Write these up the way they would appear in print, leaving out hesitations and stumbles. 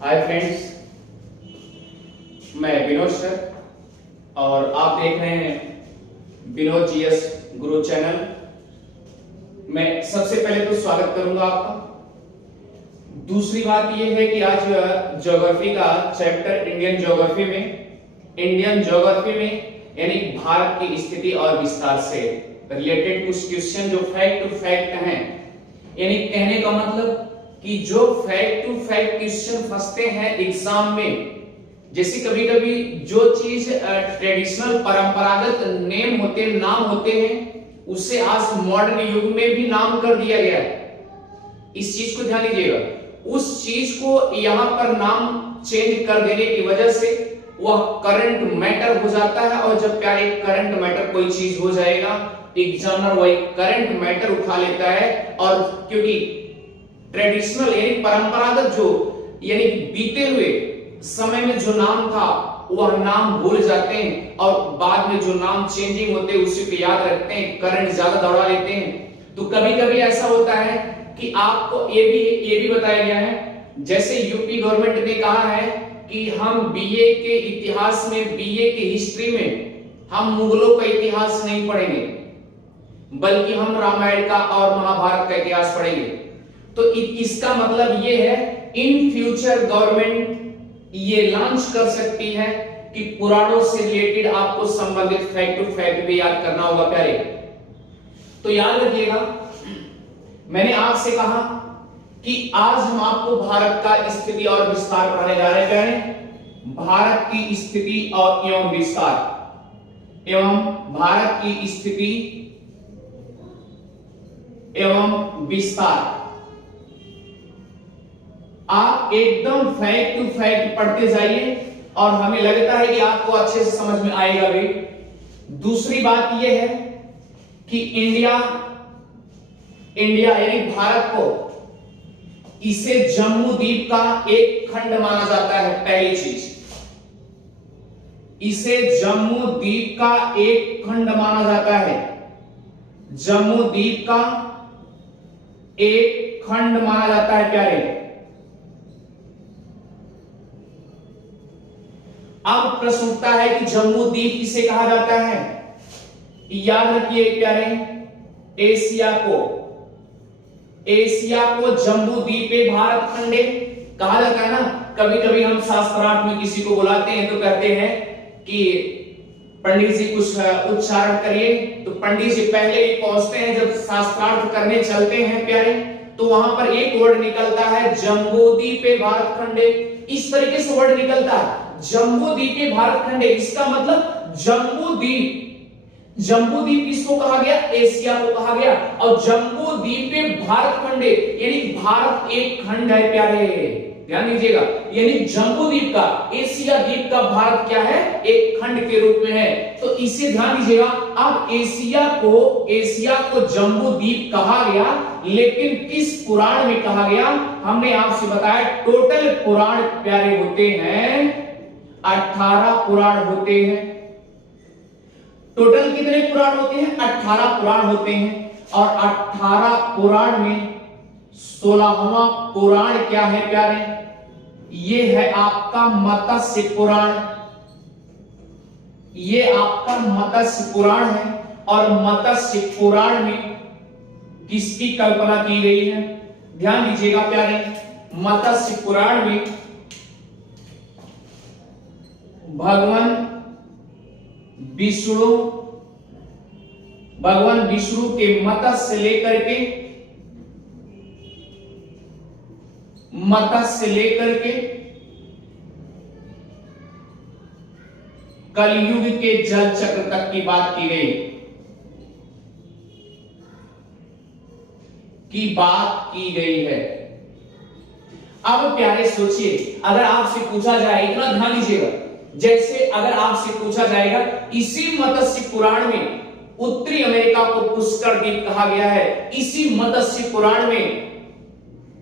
Hi friends, मैं Vinod sir और आप देख रहे हैं विनोद जीएस गुरु चैनल। मैं सबसे पहले तो स्वागत करूंगा आपका। दूसरी बात यह है कि आज ज्योग्राफी का चैप्टर इंडियन ज्योग्राफी में यानी भारत की स्थिति और विस्तार से रिलेटेड कुछ क्वेश्चन जो फैक्ट टू फैक्ट हैं, यानी कहने का मतलब कि जो फैक्ट टू फैक्ट क्वेश्चन फंसते हैं एग्जाम में, जैसे कभी कभी जो चीज ट्रेडिशनल परंपरागत नाम होते हैं उसे आज मॉडर्न युग में भी नाम कर दिया गया है। इस चीज को ध्यान दीजिएगा, उस चीज को यहां पर नाम चेंज कर देने की वजह से वह करंट मैटर हो जाता है। और जब प्यारे करंट मैटर कोई चीज हो जाएगा, एग्जामिनर वही करंट मैटर उठा लेता है और क्योंकि ट्रेडिशनल यानी परंपरागत जो यानी बीते हुए समय में जो नाम था वह नाम भूल जाते हैं और बाद में जो नाम चेंजिंग होते हैं उसी को याद रखते हैं, करंट ज्यादा दौड़ा लेते हैं। तो कभी कभी ऐसा होता है कि आपको ये भी बताया गया है, जैसे यूपी गवर्नमेंट ने कहा है कि हम बीए के इतिहास में, बीए के हिस्ट्री में हम मुगलों का इतिहास नहीं पढ़ेंगे बल्कि हम रामायण का और महाभारत का इतिहास पढ़ेंगे। तो इसका मतलब ये है इन फ्यूचर गवर्नमेंट ये लॉन्च कर सकती है कि पुराणों से रिलेटेड आपको संबंधित फैक्ट टू फैक्ट भी याद करना होगा प्यारे। तो याद रखिएगा, मैंने आपसे कहा कि आज हम आपको भारत का स्थिति और विस्तार पढ़ाने जा रहे हैं प्यारे। भारत की स्थिति और एवं विस्तार एवं भारत की स्थिति एवं विस्तार। आप एकदम फैक्ट टू फैक्ट पढ़ते जाइए और हमें लगता है कि आपको अच्छे से समझ में आएगा भी। दूसरी बात यह है कि इंडिया यानी भारत को इसे जम्मू द्वीप का एक खंड माना जाता है। पहली चीज, इसे जम्मू द्वीप का एक खंड माना जाता है। जम्मू द्वीप का एक खंड माना जाता है प्यारे। अब प्रश्न उठता है कि जम्मू द्वीप किसे कहा जाता है? याद रखिए प्यारे, एशिया को जम्बू द्वीपे भारत खंडे कहा जाता है ना। कभी कभी हम शास्त्रार्थ में किसी को बुलाते हैं तो कहते हैं कि पंडित जी कुछ उच्चारण करिए, तो पंडित जी पहले ही पहुंचते हैं। जब शास्त्रार्थ करने चलते हैं प्यारे तो वहां पर एक वर्ड निकलता है जम्बू द्वीपे भारत खंडे। इस तरीके से वर्ड निकलता है जम्बू द्वीपे भारत खंडे। इसका मतलब जम्बू द्वीप किसको कहा गया? एशिया को कहा गया। और जम्बू द्वीपे भारत खंडे यानी भारत एक खंड है प्यारे, ध्यान दीजिएगा। यानी जम्बू द्वीप का, एशिया द्वीप का भारत क्या है? एक खंड के रूप में है। तो इसे ध्यान दीजिएगा। अब एशिया को जम्बू द्वीप कहा गया, लेकिन किस पुराण में कहा गया? हमने आपसे बताया टोटल पुराण प्यारे होते हैं 18 पुराण होते हैं। टोटल कितने पुराण होते हैं? 18 पुराण होते हैं। और 18 पुराण में 16वां पुराण क्या है प्यारे? ये है आपका मत्स्य पुराण। ये आपका मत्स्य पुराण है। और मत्स्य पुराण में किसकी कल्पना की गई है? ध्यान दीजिएगा प्यारे, मत्स्य पुराण में भगवान विष्णु के मत्स्य से लेकर के कलयुग के जल चक्र तक की बात की गई है। अब प्यारे सोचिए, अगर आपसे पूछा जाए, इतना ध्यान दीजिएगा, जैसे अगर आपसे पूछा जाएगा इसी मत्स्य पुराण में उत्तरी अमेरिका को पुष्कर द्वीप कहा गया है, इसी मत्स्य पुराण में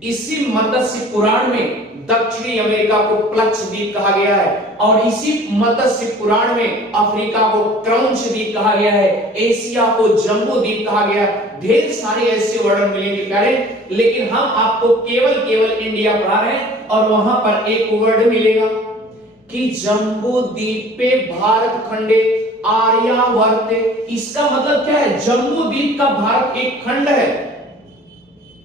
इसी मत्स्य पुराण में दक्षिणी अमेरिका को प्लक्ष द्वीप कहा गया है और इसी मत्स्य पुराण में अफ्रीका को क्रौंच द्वीप कहा गया है, एशिया को जम्बो द्वीप कहा गया है। ढेर सारे ऐसे वर्णन मिलेंगे प्यारे, लेकिन हम आपको केवल इंडिया पढ़ा रहे हैं और वहां पर एक वर्ड मिलेगा कि जम्बो द्वीप पे भारत खंडे आर्यावर्त। इसका मतलब क्या है? जम्बू द्वीप का भारत एक खंड है,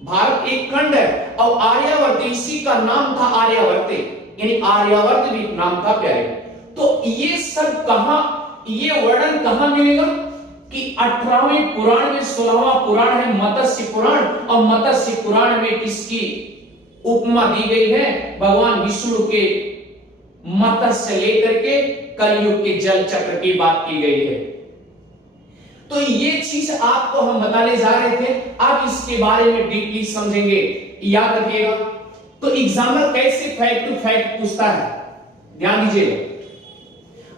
भारत एक खंड है और आर्यावर्त इसी का नाम था आर्यावर्त, यानी आर्यावर्त द्वीप नाम था प्यारे। तो ये सब कहां, ये वर्णन कहां मिलेगा कि 18वें पुराण में 16वां पुराण है मत्स्य पुराण, और मत्स्य पुराण में किसकी उपमा दी गई है? भगवान विष्णु के मत्स्य लेकर के कलयुग के जल चक्र की बात की गई है। तो ये चीज आपको हम बताने जा रहे थे, आप इसके बारे में डीपली समझेंगे, याद रखिएगा। तो एग्जामिनर कैसे फैक्ट टू फैक्ट पूछता है, ध्यान दीजिएगा।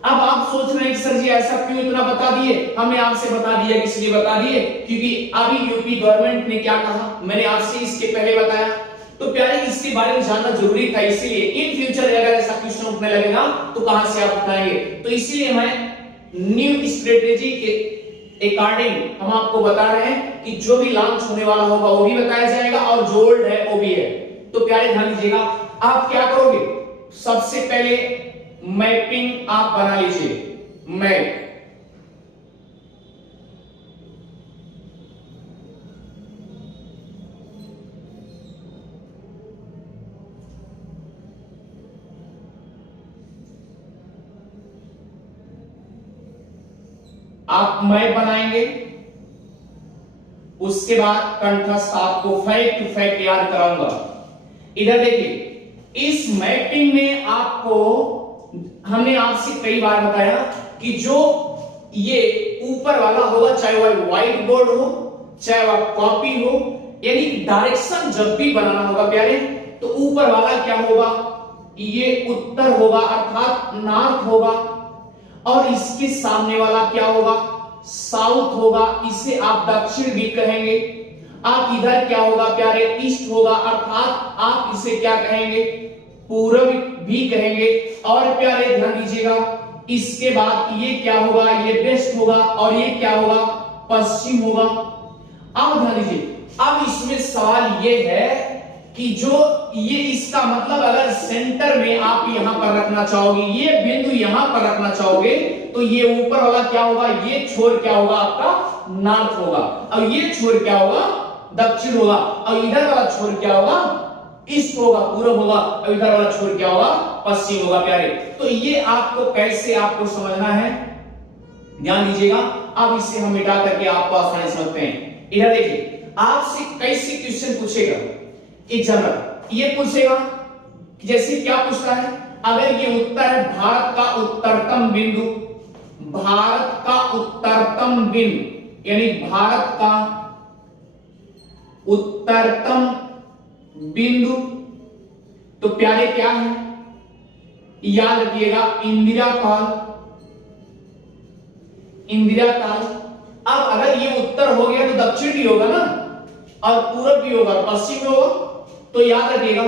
अब आप सोच रहे हैं कि सर जी ऐसा क्यों इतना बता दिए? हमने आपसे बता दिया, इसलिए बता दिए क्योंकि अभी यूपी गवर्नमेंट ने क्या कहा, मैंने आपसे इसके पहले बताया। तो प्यारे इसके बारे में जानना जरूरी था, इसीलिए इन फ्यूचर अगर ऐसा क्वेश्चन उठने लगेगा तो कहां से आप उठाएंगे। तो इसीलिए मैं न्यू स्ट्रेटेजी के अकॉर्डिंग हम आपको बता रहे हैं कि जो भी लॉन्च होने वाला होगा वो भी बताया जाएगा और जो ओल्ड है वो भी है। तो प्यारे ध्यान दीजिएगा, आप क्या करोगे? सबसे पहले मैपिंग आप बना लीजिए, मैप। आप मैप बनाएंगे, उसके बाद कंठस्थ आपको फैक्ट टू फैक्ट याद कराऊंगा। इधर देखिए, इस मैपिंग में आपको हमने आपसे कई बार बताया कि जो ये ऊपर वाला होगा, चाहे वह व्हाइट बोर्ड हो चाहे वह कॉपी हो, यानी डायरेक्शन जब भी बनाना होगा प्यारे, तो ऊपर वाला क्या होगा? ये उत्तर होगा अर्थात नॉर्थ होगा, और इसके सामने वाला क्या होगा? साउथ होगा, इसे आप दक्षिण भी कहेंगे। आप इधर क्या होगा प्यारे? ईस्ट होगा, अर्थात आप इसे क्या कहेंगे? पूर्व भी कहेंगे। और प्यारे ध्यान दीजिएगा, इसके बाद ये क्या होगा? ये वेस्ट होगा, और ये क्या होगा? पश्चिम होगा। अब ध्यान दीजिए, अब इसमें सवाल ये है कि जो ये इसका मतलब अगर सेंटर में आप यहां पर रखना चाहोगे, ये बिंदु यहां पर रखना चाहोगे, तो ये ऊपर वाला क्या होगा? ये छोर क्या होगा? आपका नॉर्थ होगा, और ये छोर क्या होगा? दक्षिण होगा, और इधर वाला छोर क्या होगा? ईस्ट होगा, पूर्व होगा, और इधर वाला छोर क्या होगा? पश्चिम होगा प्यारे। तो ये आपको कैसे आपको समझना है, ध्यान दीजिएगा। अब इसे हम मिटा करके आपको आसानी समझते हैं। इधर देखिए, आपसे कैसे क्वेश्चन पूछेगा एग्जामिनर? ये पूछेगा कि जैसे क्या पूछता है, अगर ये उत्तर है भारत का उत्तरतम बिंदु, भारत का उत्तरतम बिंदु यानी भारत का उत्तरतम बिंदु, तो प्यारे क्या है? याद रखिएगा, इंदिरा काल, इंदिरा काल। अब अगर ये उत्तर हो गया तो दक्षिण भी होगा ना, और पूर्व भी होगा, पश्चिम भी होगा। तो याद रखिएगा,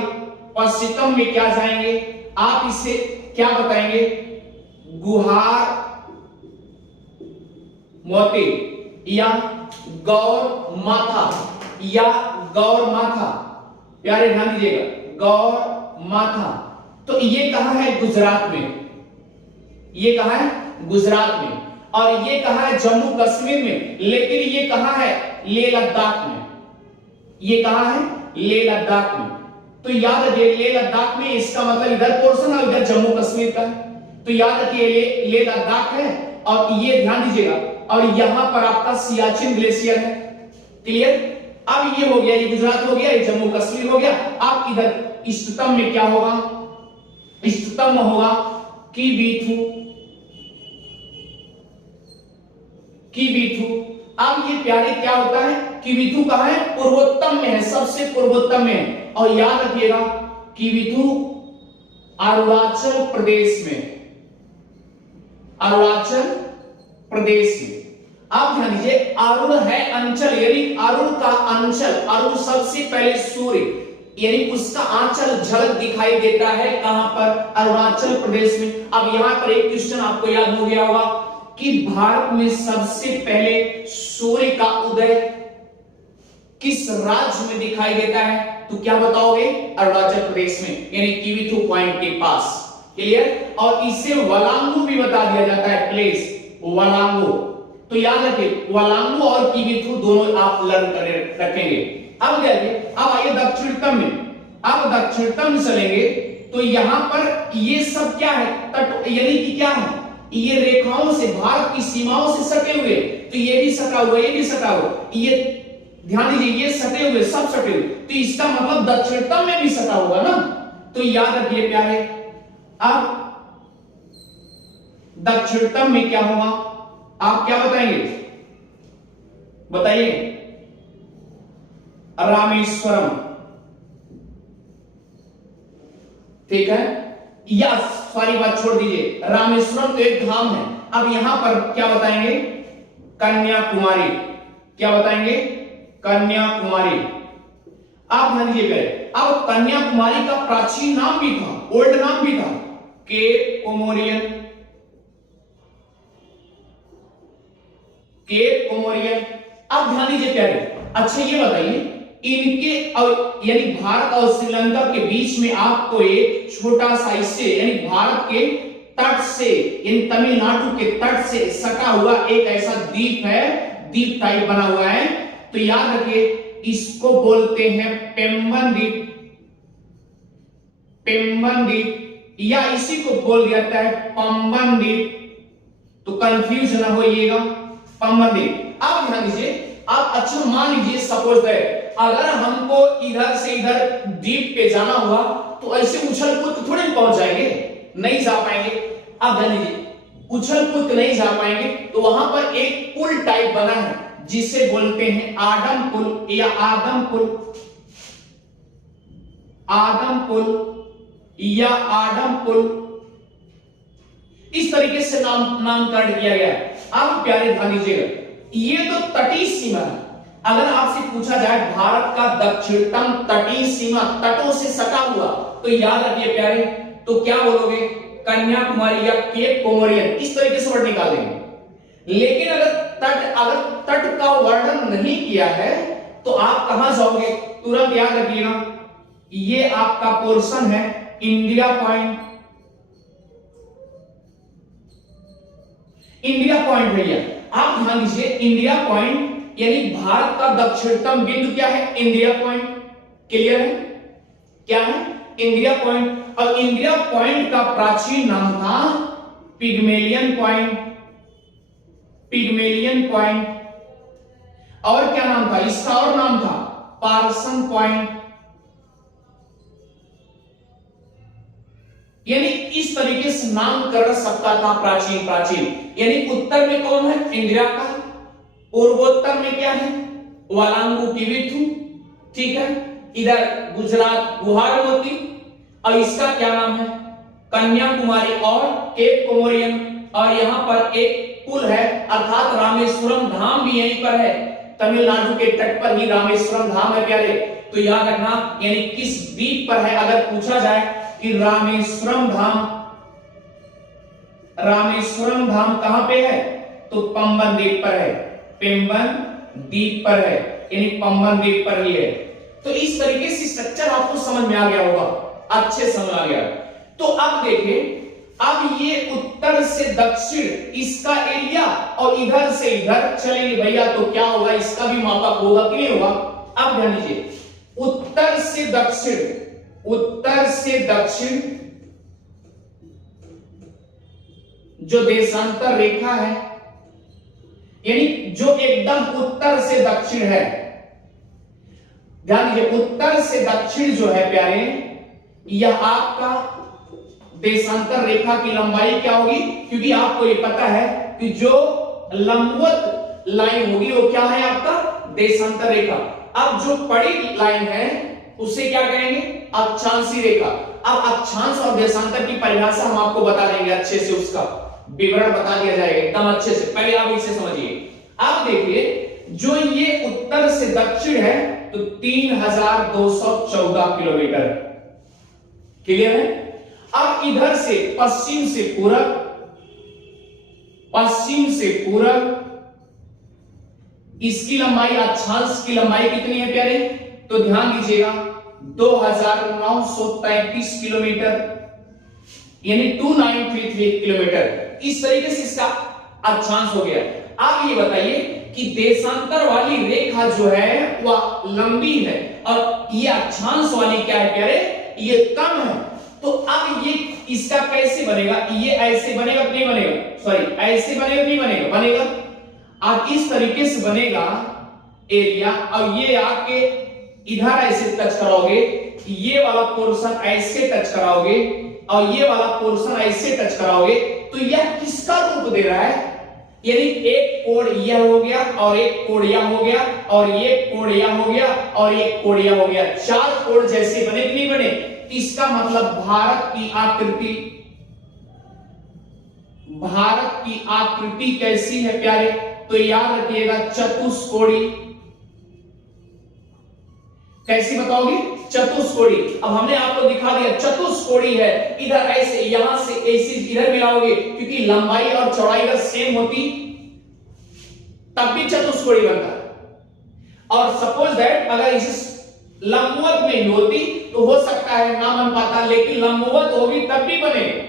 पश्चिम में क्या जाएंगे? आप इसे क्या बताएंगे? गुहार मोती या गौर माथा, या गौर माथा। प्यारे ध्यान दीजिएगा, गौर माथा। तो ये कहां है? गुजरात में। ये कहां है? गुजरात में। और ये कहां है? जम्मू कश्मीर में। लेकिन ये कहां है? लेह लद्दाख में। ये कहां है? लेह लद्दाख में। तो याद रखिए, लेह लद्दाख में, इसका मतलब इधर पोर्शन और इधर जम्मू कश्मीर का है। तो याद रखिए, लेह लद्दाख है, और ये ध्यान दीजिएगा, और यहां पर आपका सियाचिन ग्लेशियर है। क्लियर? अब ये हो गया, ये गुजरात हो गया, ये जम्मू कश्मीर हो गया। अब इधर इष्टतम में क्या होगा? इष्टतम में होगा किबीथु, किबीथु। अब ये प्यारे क्या होता है? किबीथु कहां है? पूर्वोत्तम में है, सबसे पूर्वोत्तम में है। और याद रखिएगा, किबीथु अरुणाचल प्रदेश में, अरुणाचल प्रदेश में। आप ध्यान दीजिए, अरुण है अंचल, यानी अरुण का अंचल, अरुण सबसे पहले सूर्य, यानी उसका आंचल झलक दिखाई देता है कहां पर, अरुणाचल प्रदेश में। अब यहां पर एक क्वेश्चन आपको याद हो गया होगा कि भारत में सबसे पहले सूर्य का उदय किस राज्य में दिखाई देता है, तो क्या बताओगे, अरुणाचल प्रदेश में, यानी किविथु पॉइंट के पास। क्लियर। और इसे वलांगू भी बता दिया जाता है, प्लेस वलांगू। तो याद रखिए वलांगू और किविथु दोनों आप लर्न कर रखेंगे। अब देखिए, अब आइए दक्षिणतम में। अब दक्षिणतम में चलेंगे तो यहां पर ये सब क्या है, तट, यानी कि क्या है, ये रेखाओं से, भारत की सीमाओं से सटे हुए। तो ये भी सटा हुआ, ये भी सटा हुआ, ये ध्यान दीजिए, ये सटे हुए, सब सटे हुए, तो इसका मतलब दक्षिणतम में भी सटा होगा ना। तो याद रखिए प्यारे, अब दक्षिणतम में क्या होगा, आप क्या बताएंगे, बताइए। रामेश्वरम, ठीक है, या सारी बात छोड़ दीजिए, रामेश्वरम तो एक धाम है। अब यहां पर क्या बताएंगे, कन्याकुमारी, क्या बताएंगे, कन्याकुमारी। आप ध्यान दीजिए पहले, अब कन्याकुमारी का प्राचीन नाम भी था, ओल्ड नाम भी था, केप कोमोरियन, केप कोमोरियन। अब ध्यान दीजिए प्यारे, अच्छा ये बताइए, इनके यानी भारत और श्रीलंका के बीच में आपको एक छोटा सा हिस्से, यानी भारत के तट से, यानी तमिलनाडु के तट से सटा हुआ एक ऐसा द्वीप है, द्वीप टाइप बना हुआ है। तो याद रखिए इसको बोलते हैं पेम्बन द्वीप, पेम्बन द्वीप, या इसी को बोल जाता है पंबन द्वीप। तो कंफ्यूज ना होइएगा, पंबन द्वीप। अब ध्यान दीजिए, आप अच्छा मान लीजिए, सपोज दैट अगर हमको इधर से इधर द्वीप पे जाना हुआ तो ऐसे उछल कूद थोड़े पहुंच जाएंगे, नहीं जा पाएंगे। अब ध्यान दीजिए, उछल कूद नहीं जा पाएंगे, तो वहां पर एक पुल टाइप बना है जिसे बोलते हैं आदम पुल या आदम पुल, आदम पुल या आदम पुल, इस तरीके से नामकरण किया गया है। अब प्यारे ध्यान दीजिएगा, ये तो तटीय सीमा है। अगर आपसे पूछा जाए भारत का दक्षिणतम तटीय सीमा, तटों से सटा हुआ, तो याद रखिए प्यारे, तो क्या बोलोगे, कन्याकुमारी या केप कोमोरियन, इस तरीके से वर्ड निकालेंगे। लेकिन अगर तट का वर्णन नहीं किया है तो आप कहां जाओगे, तुरंत याद रखिएगा, ये आपका पोर्शन है इंडिया पॉइंट, इंडिया पॉइंट भैया। आप ध्यान दीजिए, इंडिया पॉइंट यानी भारत का दक्षिणतम बिंदु क्या है, इंडिया पॉइंट। क्लियर है, क्या है, इंडिया पॉइंट। और इंडिया पॉइंट का प्राचीन नाम था पिग्मेलियन पॉइंट, पिग्मेलियन पॉइंट। और क्या नाम था इसका, और नाम था पार्सन पॉइंट। यानी इस तरीके से नामकरण सबका था प्राचीन। यानी उत्तर में कौन है, इंडिया का, पूर्वोत्तर में क्या है, वलांगू किविथु, ठीक है, इधर गुजरात गुवाहाटी, और इसका क्या नाम है, कन्याकुमारी और केप कोमोरियन। और यहां पर एक पुल है, अर्थात रामेश्वरम धाम भी यहीं पर है, तमिलनाडु के तट पर ही रामेश्वरम धाम है प्यारे। तो याद रखना, यानी किस द्वीप पर है, अगर पूछा जाए कि रामेश्वरम धाम कहां पे है, तो पंबन द्वीप पर है, पेम्बन द्वीप पर है, यानी पंबन द्वीप पर ही है। तो इस तरीके से स्ट्रक्चर आपको समझ में आ गया होगा, अच्छे समझ आ गया। तो अब देखिए, अब ये उत्तर से दक्षिण इसका एरिया, और इधर से इधर चलेंगे भैया तो क्या होगा, इसका भी मापक होगा कि नहीं होगा। अब ध्यान दीजिए, उत्तर से दक्षिण, उत्तर से दक्षिण जो देशांतर रेखा है, यानी जो एकदम उत्तर से दक्षिण है, ध्यान दीजिए, उत्तर से दक्षिण जो है प्यारे, यह आपका देशांतर रेखा की लंबाई क्या होगी, क्योंकि आपको ये पता है कि जो लंबवत लाइन होगी वो क्या है, आपका देशांतर रेखा। अब जो बड़ी लाइन है उसे क्या कहेंगे, अक्षांशीय रेखा। अब अक्षांश और देशांतर की परिभाषा हम आपको बता देंगे, अच्छे से उसका विवरण बता दिया जाएगा एकदम अच्छे से, पहले आप इसे समझिए। अब देखिए, जो ये उत्तर से दक्षिण है तो 3214 किलोमीटर। क्लियर है? अब इधर से पश्चिम से पूरब इसकी लंबाई, अक्षांश की लंबाई कितनी है प्यारे? तो ध्यान दीजिएगा 2933 किलोमीटर, यानी 2933 किलोमीटर। इस तरीके से इसका अक्षांश हो गया। अब ये बताइए कि देशांतर वाली रेखा जो है वह लंबी है और ये अक्षांश वाली क्या है प्यारे? ये कम है। तो अब ये इसका कैसे बनेगा? ये ऐसे बनेगा नहीं बनेगा? सॉरी, ऐसे बनेगा नहीं बनेगा? बनेगा। अब इस तरीके से बनेगा एरिया, और ये आके इधर ऐसे टच कराओगे, ये वाला पोर्शन ऐसे टच कराओगे और ये वाला पोर्शन ऐसे टच कराओगे, तो यह किसका रूप दे रहा है? यानी एक कोण यह हो गया और एक कोण यह हो गया और ये कोण यह हो गया और एक कोण यह हो गया। चार कोण जैसे बने कि नहीं बने? इसका मतलब भारत की आकृति कैसी है प्यारे? तो याद रखिएगा चतुष्कोणी। कैसी बताओगे? चतुष्कोणी। अब हमने आपको दिखा दिया चतुष्कोणी है। इधर ऐसे, यहां से ऐसे इधर मिलाओगे, क्योंकि लंबाई और चौड़ाई अगर सेम होती तब भी चतुष्कोणी बनता। और सपोज दैट अगर इस लंबवत में होती तो हो सकता है ना बन पाता, लेकिन लंबवत होगी तब भी बनेगा।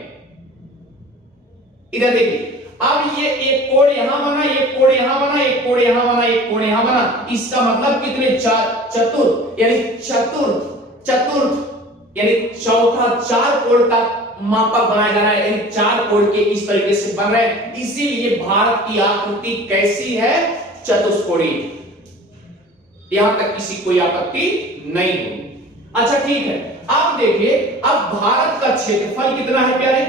इधर देखिए, अब ये एक कोण यहां बना, एक कोण यहां बना, एक कोण यहां बना, एक कोण यहां बना। इसका मतलब कितने? चतुर्थ, यानी चतुर्थ यानी चौथा, चार कोण का मापक बनाया जा रहा है, यानी चार कोण के इस तरीके से बन रहे हैं। इसीलिए भारत की आकृति कैसी है? चतुष्कोणी। यहां तक किसी कोई आपत्ति नहीं होगी। अच्छा ठीक है, अब देखिए, अब भारत का क्षेत्रफल कितना है प्यारे?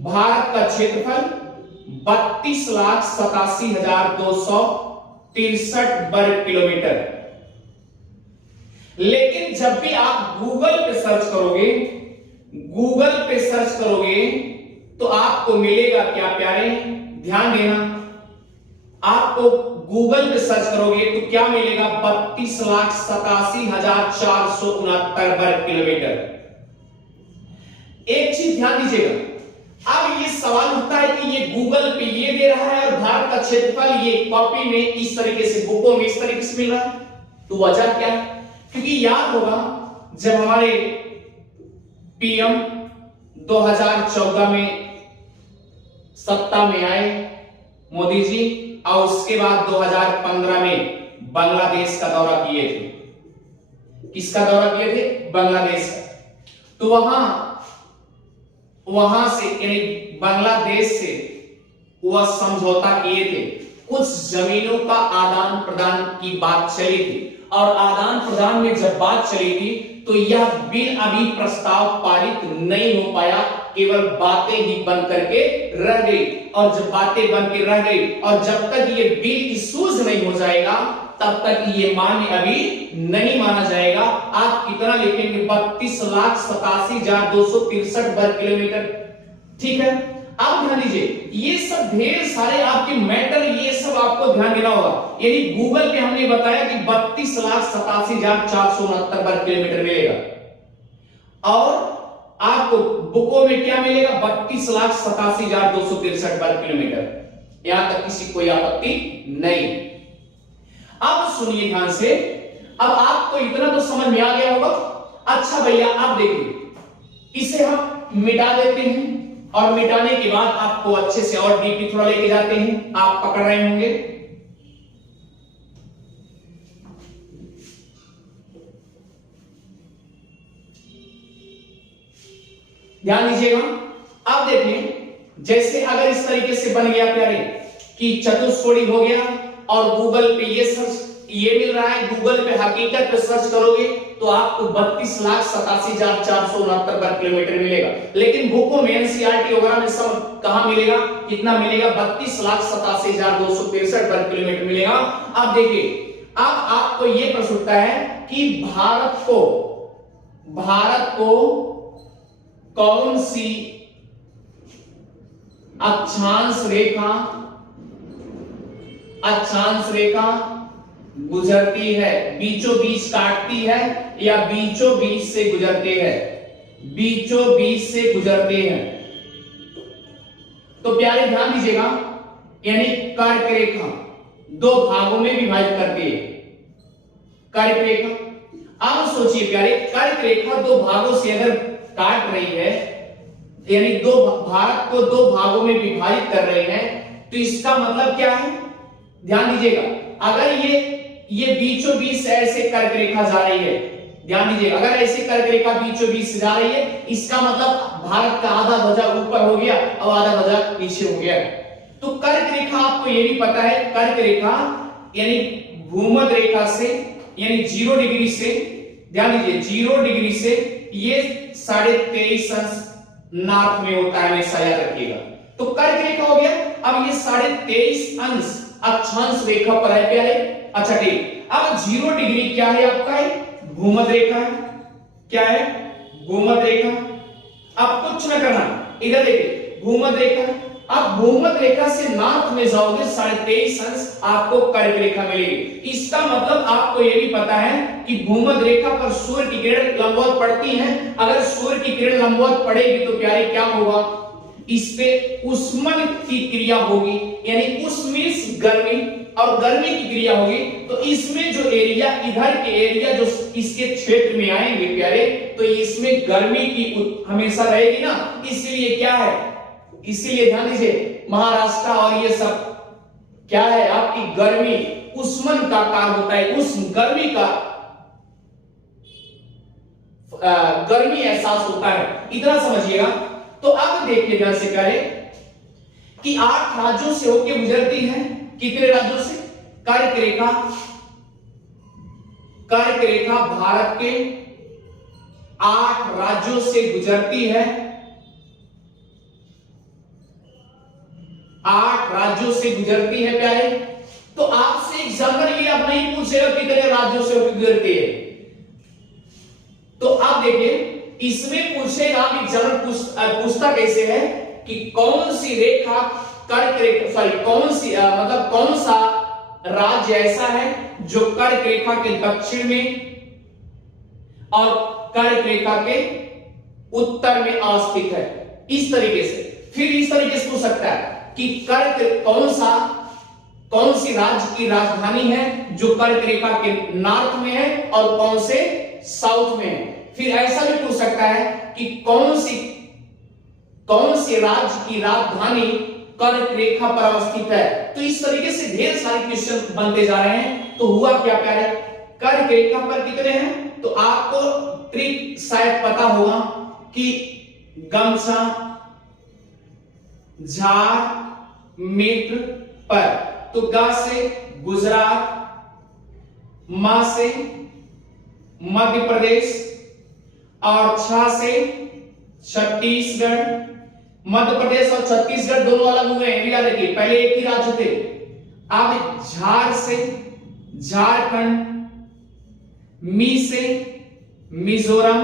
भारत का क्षेत्रफल 32,87,263 वर्ग किलोमीटर। लेकिन जब भी आप गूगल पे सर्च करोगे तो आपको मिलेगा क्या प्यारे? ध्यान देना, आपको गूगल पे सर्च करोगे तो क्या मिलेगा? 32,87,469 वर्ग किलोमीटर। एक चीज ध्यान दीजिएगा, अब ये सवाल उठता है कि ये गूगल पे ये दे रहा है और भारत का क्षेत्रफल ये कॉपी में इस तरीके से, बुकों में इस तरीके से मिल रहा है, तो वजह क्या है? क्योंकि याद होगा जब हमारे पीएम 2014 में सत्ता में आए मोदी जी, और उसके बाद 2015 में बांग्लादेश का दौरा किए थे। किसका दौरा किए थे? बांग्लादेश का। तो वहां से, यानी बांग्लादेश से वह समझौता किए थे, कुछ जमीनों का आदान प्रदान की बात चली थी। और आदान प्रदान में जब बात चली थी तो यह बिल अभी प्रस्ताव पारित नहीं हो पाया, केवल बातें ही बन करके रह गई। और जब बातें बन के रह गई और जब तक ये बिल इशूज नहीं हो जाएगा तब तक ये मान्य अभी नहीं माना जाएगा। आप कितना लिखेंगे? 32,87,263 वर्ग किलोमीटर। ठीक है, आप ध्यान दीजिए, ये सब ढेर सारे आपके मैटर, ये सब आपको ध्यान देना होगा। यानी गूगल पे हमने बताया कि 32,87,469 वर्ग किलोमीटर मिलेगा, और आपको बुकों में क्या मिलेगा? 32,87,263 वर्ग किलोमीटर। यहां तक किसी कोई आपत्ति नहीं। अब सुनिए ध्यान से, अब आपको इतना तो समझ में आ गया होगा। अच्छा भैया, आप देखिए, इसे हम मिटा देते हैं और मिटाने के बाद आपको अच्छे से और डीपी थोड़ा लेके जाते हैं। आप पकड़ रहे होंगे। ध्यान दीजिएगा, अब देखिए, जैसे अगर इस तरीके से बन गया प्यारे कि चतुष्कोणी हो गया, और गूगल पे ये मिल रहा है, गूगल पे हकीकत पे सर्च करोगे तो आपको 32,87,469 वर्ग किलोमीटर मिलेगा। लेकिन बुकों में, एनसीईआरटी वगैरह में सब कहां मिलेगा? कितना मिलेगा? 32,87,263 वर्ग किलोमीटर मिलेगा। अब देखिए, अब आपको ये प्रश्न उठता है कि भारत को कौन सी अक्षांश रेखा गुजरती है, बीचों बीच काटती है या बीचों बीच से गुजरती है, बीचों बीच से गुजरती है। तो प्यारे ध्यान दीजिएगा, यानी कर्क रेखा दो भागों में विभाजित करती है, कर्क रेखा। अब सोचिए प्यारे, कर्क रेखा दो भागों से अगर काट रही है, यानी दो भारत को दो भागों में विभाजित कर रही है, तो इसका मतलब क्या है? ध्यान दीजिएगा, अगर ये बीचों बीच से ऐसे कर्क रेखा जा रही है, ध्यान दीजिएगा, अगर ऐसे कर्क रेखा बीचों बीच से जा रही है, इसका मतलब भारत का आधा ध्वजा ऊपर हो गया और आधा ध्वजा पीछे हो गया। तो कर्क रेखा आपको ये भी पता है, कर्क रेखा यानी भूमध्य रेखा से, यानी 0 डिग्री से, ध्यान दीजिए 0 डिग्री से ये 23.5 अंश नॉर्थ में होता है, हमेशा याद रखिएगा। तो कर्क रेखा हो गया। अब ये 23.5 अंश अक्षांश रेखा पर है प्यारे। अच्छा ठीक, अब 0 डिग्री क्या है आपका? है भूमध्य रेखा है। क्या है? भूमध्य रेखा। अब कुछ न करना, इधर देखिए भूमध्य रेखा। अब भूमध्य रेखा से नॉर्थ में जाओगे 23.5 अंश आपको कर्क रेखा मिलेगी। इसका मतलब आपको यह भी पता है कि भूमध्य रेखा पर सूर्य की किरण लंबवत पड़ती है। अगर सूर्य की किरण लंबवत पड़ेगी तो प्यारे क्या होगा? इस पे उष्मन की क्रिया होगी, यानी उसमें गर्मी और गर्मी की क्रिया होगी। तो इसमें जो एरिया, इधर के एरिया जो इसके क्षेत्र में आएंगे प्यारे, तो इसमें गर्मी की हमेशा रहेगी ना, इसलिए क्या है, इसीलिए ध्यान दीजिए महाराष्ट्र और ये सब क्या है, आपकी गर्मी उष्मन का कार्य होता है, उस गर्मी का गर्मी एहसास होता है, इतना समझिएगा। तो अब देखिए ध्यान से करें कि 8 राज्यों से होकर गुजरती है। कितने राज्यों से? कर्क रेखा, कर्क रेखा भारत के 8 राज्यों से गुजरती है। 8 राज्यों से गुजरती है प्यारे। तो आपसे एग्जाम्पल ये अब नहीं पूछेगा कितने राज्यों से होकर गुजरती है, तो आप देखिए इसमें पूछेगा, एग्जाम्पल पूछता कैसे है कि कौन सी रेखा कर्क रेखा, सॉरी कौन सी मतलब कौन सा राज्य ऐसा है जो कर्क रेखा के दक्षिण में और कर्क रेखा के उत्तर में अवस्थित है। इस तरीके से, फिर इस तरीके से पूछ सकता है कि कर्क कौन सी राज्य की राजधानी है जो कर्क रेखा के नॉर्थ में है और कौन से साउथ में है। फिर ऐसा भी पूछ सकता है कि कौन सी राज्य की राजधानी कर्क रेखा पर अवस्थित है। तो इस तरीके से ढेर सारे क्वेश्चन बनते जा रहे हैं। तो हुआ क्या प्यारे, कर्क रेखा पर कितने हैं? तो आपको ट्रिक शायद पता होगा कि गमछा, झार, मित्र पर। तो ग से गुजरात, म से मध्य प्रदेश और छ से छत्तीसगढ़। मध्य प्रदेश और छत्तीसगढ़ दोनों अलग हुए हैं, याद रखिए, पहले एक ही राज्य थे। अब झार से झारखंड, मी से मिजोरम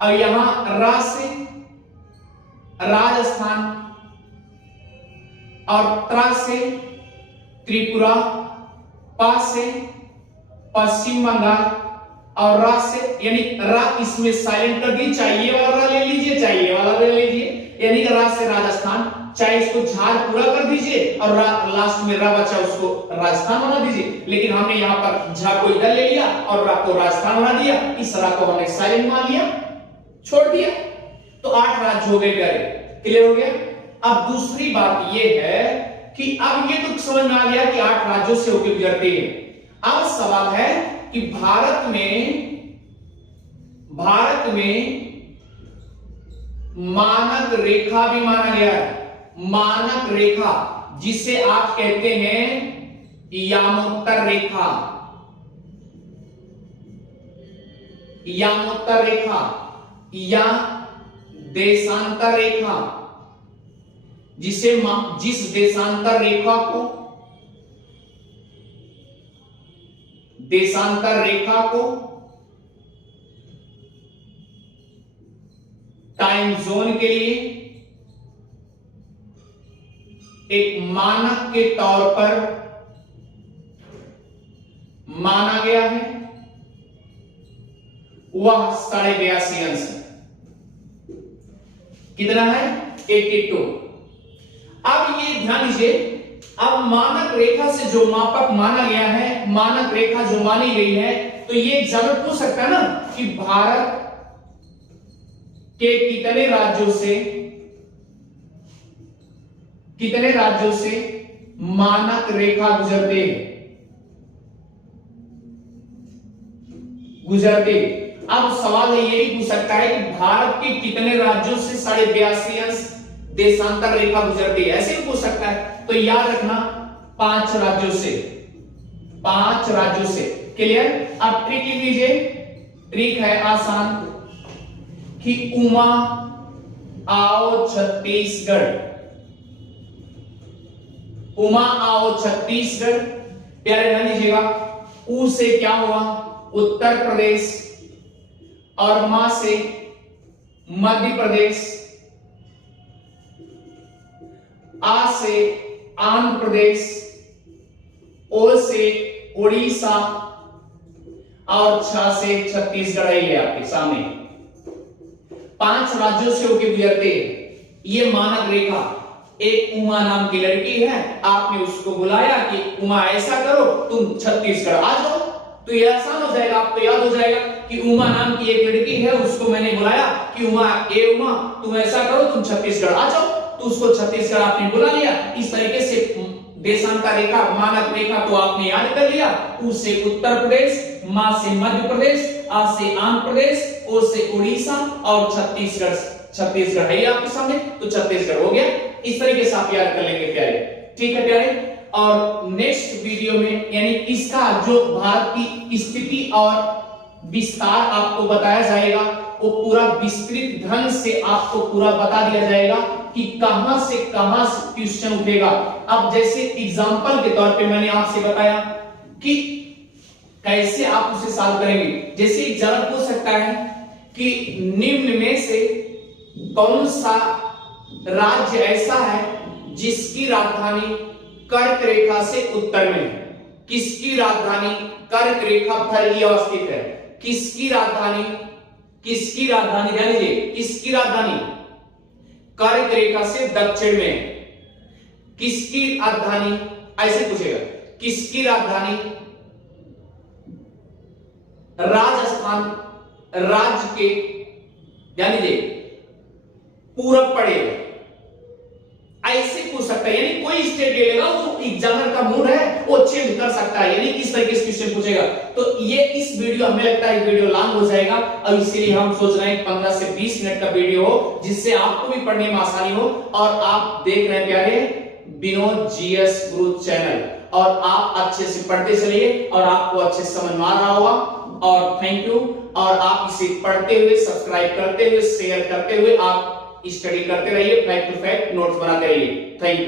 और यहां रा से राजस्थान और त्रा से त्रिपुरा, पा से पश्चिम बंगाल और रा से, यानी रा इसमें साइलेंट कर दी, चाहिए वाला रा ले लीजिए, चाहिए वाला ले लीजिए, यानी कि रा से राजस्थान, चाहे इसको झार पूरा कर दीजिए और लास्ट में रा बचा उसको राजस्थान बना दीजिए। लेकिन हमने यहां पर झा को इधर ले लिया और रा को राजस्थान बना दिया, इस रा को हमने साइलेंट मान लिया, छोड़ दिया। तो 8 राज्य हो गए प्यारे, क्लियर हो गया। अब दूसरी बात यह है कि अब ये तो समझ में आ गया कि 8 राज्यों से होकर गुजरती है। अब सवाल है कि भारत में मानक रेखा भी माना गया है। मानक रेखा जिसे आप कहते हैं यामोत्तर रेखा, यामोत्तर रेखा या देशांतर रेखा, जिस देशांतर रेखा को टाइम जोन के लिए एक मानक के तौर पर माना गया है वह 82.5 अंश है। कितना है? 82। अब ये ध्यान दीजिए, अब मानक रेखा से जो मापक माना गया है, मानक रेखा जो मानी गई है, तो ये एग्जाम में पूछ सकता है ना कि भारत के कितने राज्यों से मानक रेखा गुजरते। अब सवाल ये भी पूछ सकता है कि भारत के कितने राज्यों से 82.5 अंश देशांतर रेखा गुजरती है, ऐसे भी पूछ सकता है। तो याद रखना 5 राज्यों से। क्लियर? अब ट्रिक लिख लीजिए, ट्रिक है आसान कि उमा आओ छत्तीसगढ़, उमा आओ छत्तीसगढ़। प्यारे ध्यान दीजिएगा, ऊ से क्या हुआ? उत्तर प्रदेश, और मां से मध्य प्रदेश, आ से आंध्र प्रदेश, ओ से उड़ीसा, और छ से छत्तीसगढ़ है आपके सामने। 5 राज्यों से होकर गुजरते हैं ये मानक रेखा। एक उमा नाम की लड़की है, आपने उसको बुलाया कि उमा ऐसा करो, तुम छत्तीसगढ़ आ जाओ, तो ये आसान हो जाएगा, आपको याद हो जाएगा कि उमा नाम की एक लड़की है, उसको मैंने बुलाया कि उमा तुम ऐसा करो, तुम छत्तीसगढ़ आ जाओ, तो उसको छत्तीसगढ़ आपने बुला लिया। इस तरीके से देशांतर रेखा, मानक रेखा को आपने याद कर लिया। उ से उत्तर प्रदेश, मां से मध्य प्रदेश, आ से आंध्र प्रदेश, ओ से उड़ीसा, और छत्तीसगढ़ है आपके सामने, तो छत्तीसगढ़ हो गया। इस तरीके से आप याद कर लेंगे प्यारे। ठीक है प्यारे, और नेक्स्ट वीडियो में यानी इसका जो भारत की स्थिति और विस्तार आपको बताया जाएगा, वो पूरा विस्तृत ढंग से आपको पूरा बता दिया जाएगा कि कहां से क्वेश्चन उठेगा। अब जैसे एग्जांपल के तौर पे मैंने आपसे बताया कि कैसे आप उसे सॉल्व करेंगे। जैसे एग्जाम पूछ सकता है कि निम्न में से कौन सा राज्य ऐसा है जिसकी राजधानी कर्क रेखा से उत्तर में है। किसकी राजधानी कर्क रेखा पर ही अवस्थित है। किसकी राजधानी ध्यान दीजिए, किसकी राजधानी कर्क रेखा से दक्षिण में है। किसकी राजधानी, ऐसे पूछेगा, किसकी राजधानी राजस्थान राज्य के ध्यान दीजिए पूरब पड़ेगा, ऐसे पूछ सकता है। यानी कोई स्टेट ले लेगा, वो एग्जामिनर का मूड है, वो चेंज कर सकता है, यानी किस तरीके से क्वेश्चन पूछेगा। तो ये इस वीडियो, हमें लगता है वीडियो लॉन्ग हो जाएगा, और इसीलिए हम सोच रहे हैं 15 से 20 मिनट का वीडियो हो, जिससे आपको भी पढ़ने में आसानी हो। और आप देख रहे हैं प्यारे विनोद जीएस गुरु चैनल, और आप अच्छे से पढ़ते चलिए और आपको अच्छे से समझ में आ रहा होगा। और थैंक यू। और आप इसे पढ़ते हुए, सब्सक्राइब करते हुए, शेयर करते हुए आप स्टडी करते रहिए, फैक्ट टू फैक्ट नोट्स बनाते रहिए। Thank you.